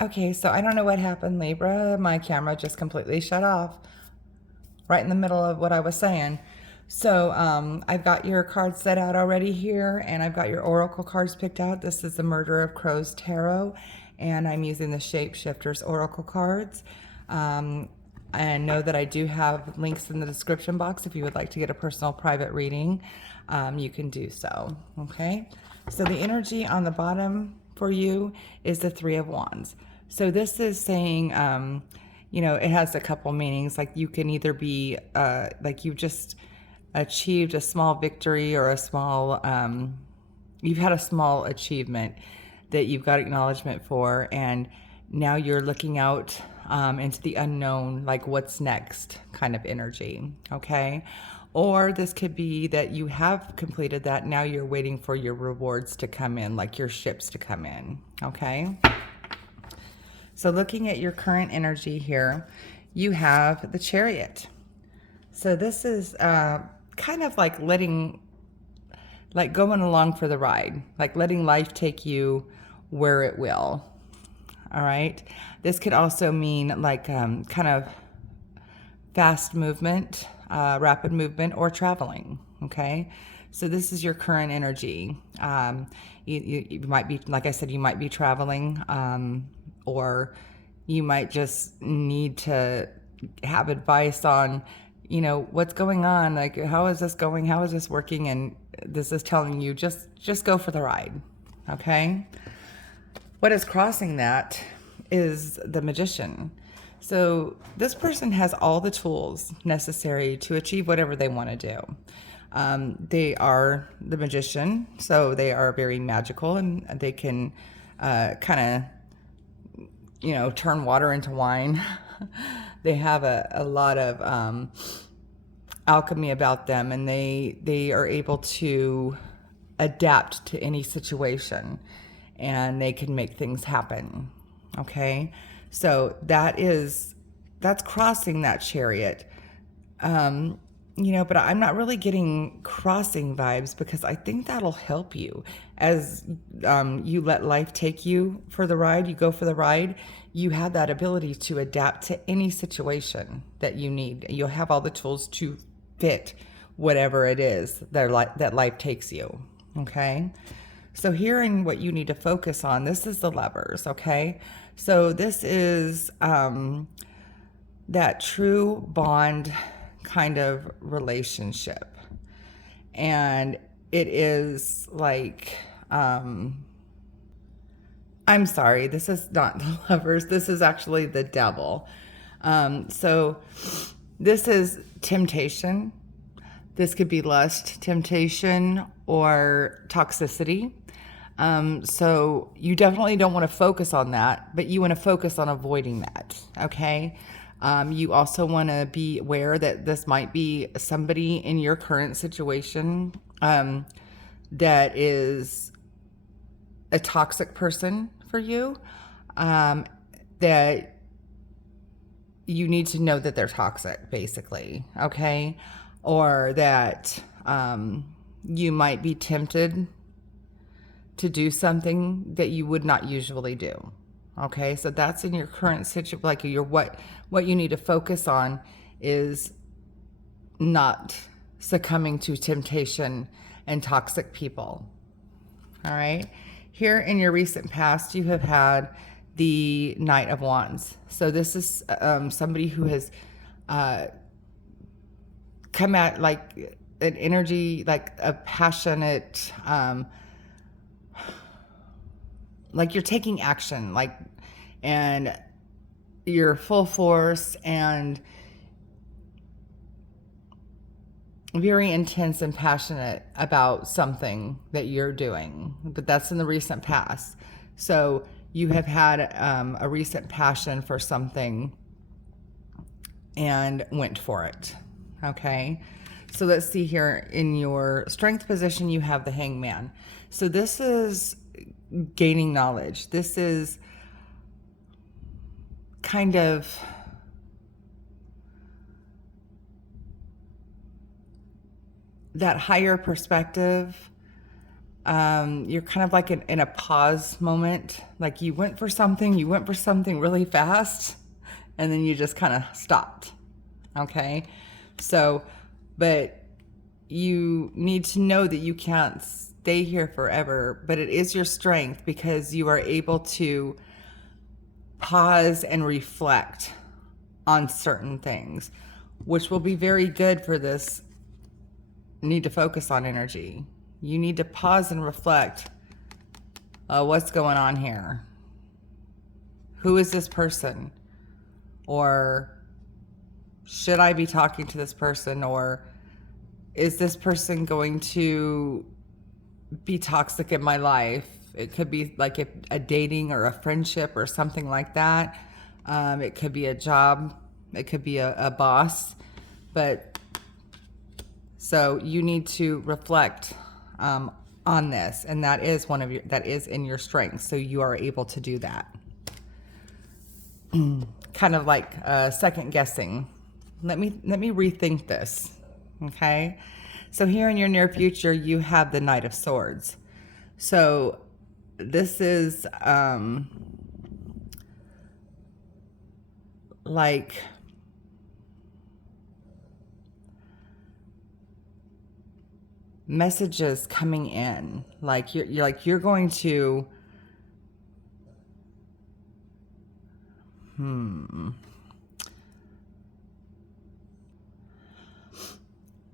Okay, so I don't know what happened, Libra. My camera just completely shut off right in the middle of what I was saying. So I've got your cards set out already here, and I've got your oracle cards picked out. This is the Murder of Crows Tarot, and I'm using the Shapeshifters oracle cards. And know that I do have links in the description box if you would like to get a personal private reading. You can do so. Okay, so the energy on the bottom for you is the Three of Wands. So this is saying, you know, it has a couple meanings. Like you can either be like you've just achieved a small victory or a small, you've had a small achievement that you've got acknowledgement for, and now you're looking out into the unknown, like what's next kind of energy, okay? Or this could be that you have completed that, now you're waiting for your rewards to come in, like your ships to come in, okay? So looking at your current energy here, you have the Chariot. So this is kind of like going along for the ride, like letting life take you where it will. All right. This could also mean like kind of fast movement, rapid movement, or traveling. Okay. So this is your current energy. You might be, like I said, you might be traveling, or you might just need to have advice on, you know, what's going on, like how is this going, how is this working, and this is telling you just go for the ride. Okay. What is crossing that is the Magician. So this person has all the tools necessary to achieve whatever they want to do. They are the Magician, so they are very magical, and they can kind of, you know, turn water into wine. They have a lot of alchemy about them, and they are able to adapt to any situation, and they can make things happen. Okay, so that's crossing that Chariot. You know, but I'm not really getting crossing vibes, because I think that'll help you as you let life take you for the ride. You go for the ride. You have that ability to adapt to any situation that you need. You'll have all the tools to fit whatever it is that life takes you. Okay. So hearing what you need to focus on, this is the Lovers. Okay. So this is that true bond kind of relationship. And it is like, I'm sorry, this is not the Lovers. This is actually the Devil. So this is temptation. This could be lust, temptation, or toxicity. So you definitely don't want to focus on that, but you want to focus on avoiding that. Okay. You also want to be aware that this might be somebody in your current situation that is a toxic person for you, that you need to know that they're toxic, basically, okay? Or that you might be tempted to do something that you would not usually do. Okay, so that's in your current situation. Like what you need to focus on is not succumbing to temptation and toxic people. All right. Here in your recent past, you have had the Knight of Wands. So this is somebody who has come at like an energy, like a passionate, like you're taking action, like, and you're full force and very intense and passionate about something that you're doing, but that's in the recent past. So you have had a recent passion for something and went for it. Okay. So let's see here. In your strength position, you have the Hangman. So this is gaining knowledge. This is kind of that higher perspective You're kind of like in a pause moment. Like you went for something really fast, and then you just kind of stopped. Okay. So, but you need to know that you can't stay here forever, but it is your strength because you are able to pause and reflect on certain things, which will be very good for this need to focus on energy. You need to pause and reflect. What's going on here? Who is this person? Or should I be talking to this person? Or is this person going to be toxic in my life? It could be like a dating or a friendship or something like that. It could be a job. It could be a boss. But so you need to reflect on this, and that is that is in your strengths. So you are able to do that. Kind of like second guessing. Let me rethink this. Okay. So here in your near future, you have the Knight of Swords. So this is like messages coming in. Like you're going to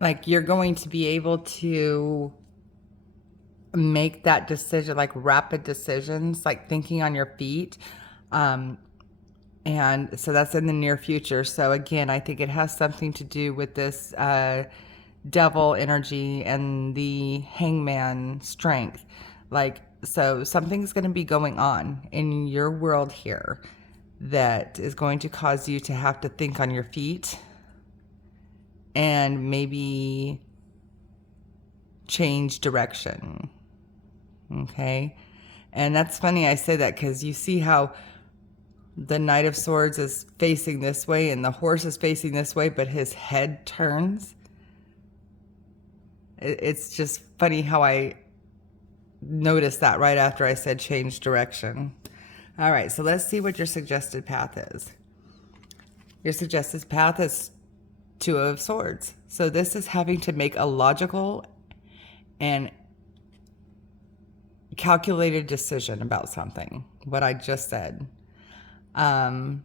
like you're going to be able to make that decision, like rapid decisions, like thinking on your feet. And so that's in the near future. So again, I think it has something to do with this devil energy and the hangman strength. Like, so something's going to be going on in your world here that is going to cause you to have to think on your feet and maybe change direction. Okay. And that's funny I say that because you see how the Knight of Swords is facing this way and the horse is facing this way, but his head turns. It's just funny how I noticed that right after I said change direction. All right, so let's see what your suggested path is. Your suggested path is Two of Swords. So this is having to make a logical and calculated decision about something, what I just said. And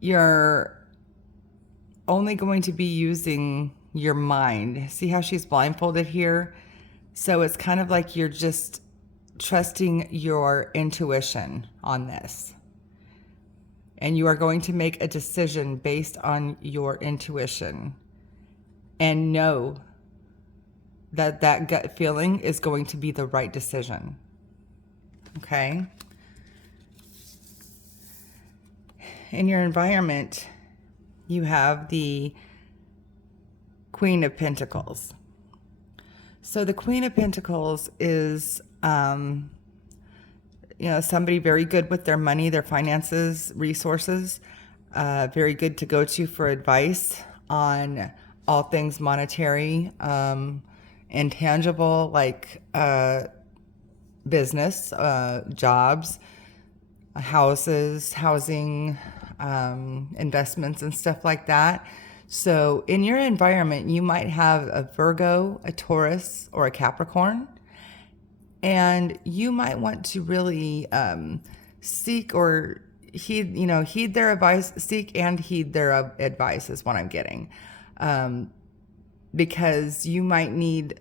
you're only going to be using your mind. See how she's blindfolded here? So it's kind of like you're just trusting your intuition on this. And you are going to make a decision based on your intuition and know that that gut feeling is going to be the right decision. Okay? In your environment, you have the Queen of Pentacles. So the Queen of Pentacles is, somebody very good with their money, their finances, resources, very good to go to for advice on all things monetary, intangible, like business, jobs, houses, housing, investments and stuff like that. So in your environment, you might have a Virgo, a Taurus, or a Capricorn. And you might want to really seek or heed their advice, seek and heed their advice is what I'm getting. Because you might need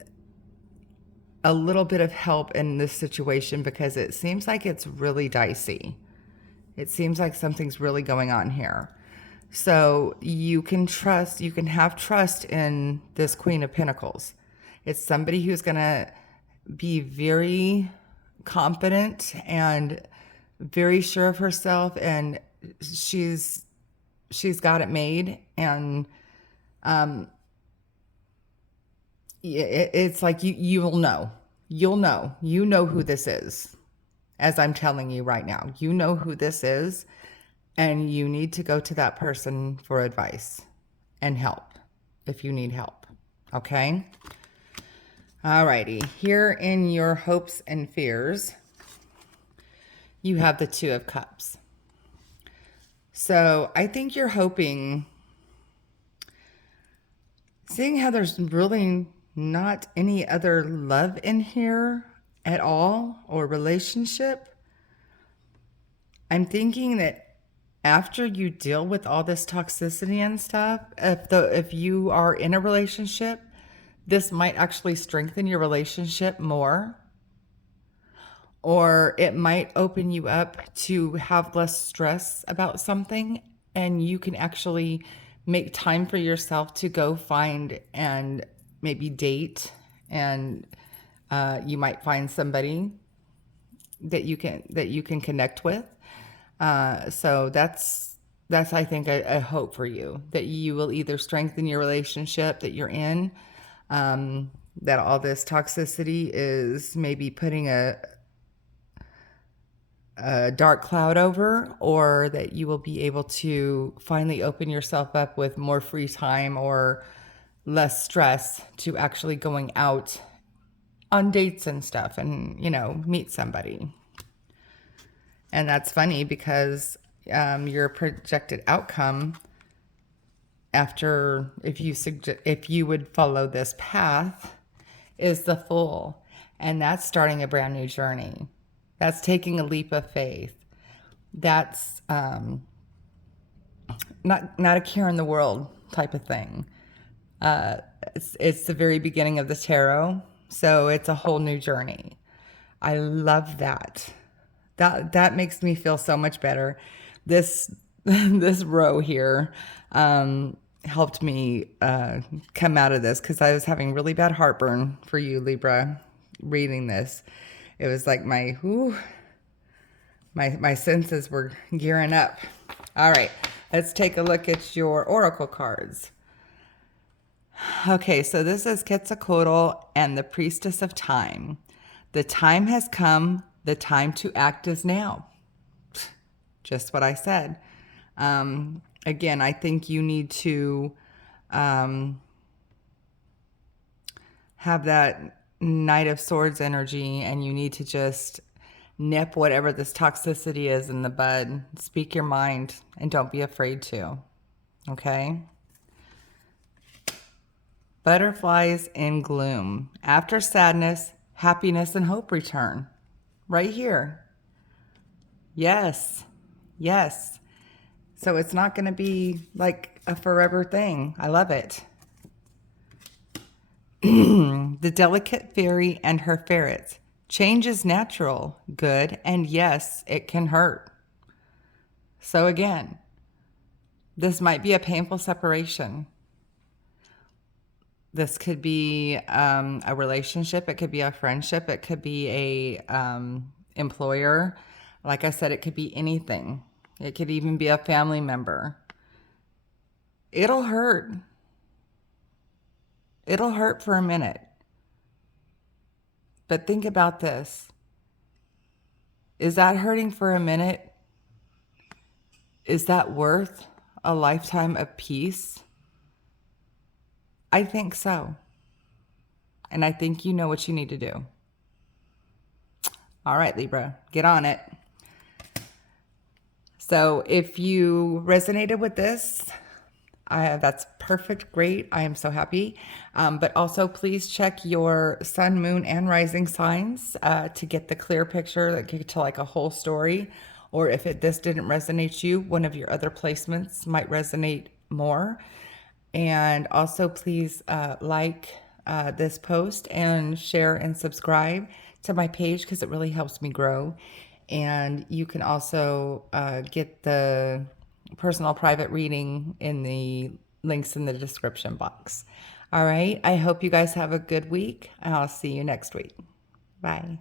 a little bit of help in this situation because it seems like it's really dicey. It seems like something's really going on here. So you can have trust in this Queen of Pentacles. It's somebody who's going to be very confident and very sure of herself, and she's got it made. And it's like you'll know who this is. As I'm telling you right now, you know who this is, and you need to go to that person for advice and help if you need help. Okay? Alrighty. Here in your hopes and fears, you have the Two of Cups. So I think you're hoping, seeing how there's really not any other love in here at all or relationship, I'm thinking that after you deal with all this toxicity and stuff, if you are in a relationship, this might actually strengthen your relationship more, or it might open you up to have less stress about something, and you can actually make time for yourself to go find and maybe date, and you might find somebody that you can connect with. So that's I think a hope for you, that you will either strengthen your relationship that you're in, that all this toxicity is maybe putting a dark cloud over, or that you will be able to finally open yourself up with more free time or less stress to actually going out on dates and stuff and, meet somebody. And that's funny because your projected outcome after, if you would follow this path, is the Fool. And that's starting a brand new journey. That's taking a leap of faith. That's not a care in the world type of thing. It's the very beginning of the tarot, so it's a whole new journey. I love that. That makes me feel so much better. This this row here helped me come out of this, because I was having really bad heartburn for you, Libra, reading this. It was like my senses were gearing up. All right, let's take a look at your oracle cards. Okay, so this is Quetzalcoatl and the Priestess of Time. The time has come. The time to act is now. Just what I said. Again, I think you need to have that Knight of Swords energy, and you need to just nip whatever this toxicity is in the bud. Speak your mind and don't be afraid to. Okay? Butterflies in gloom. After sadness, happiness and hope return. Right here. Yes. Yes. So it's not going to be like a forever thing. I love it. The delicate fairy and her ferrets. Change is natural, good, and yes, it can hurt. So again, this might be a painful separation. This could be a relationship. It could be a friendship. It could be a employer. Like I said, it could be anything. It could even be a family member. It'll hurt. It'll hurt for a minute. But think about this. Is that hurting for a minute? Is that worth a lifetime of peace? I think so. And I think you know what you need to do. All right, Libra, get on it. So if you resonated with this, that's perfect. Great. I am so happy. But also please check your sun, moon, and rising signs to get the clear picture, that get to like a whole story. Or if this didn't resonate you, one of your other placements might resonate more. And also please like this post and share and subscribe to my page, because it really helps me grow. And you can also get the personal private reading in the links in the description box. All right. I hope you guys have a good week. I'll see you next week. Bye.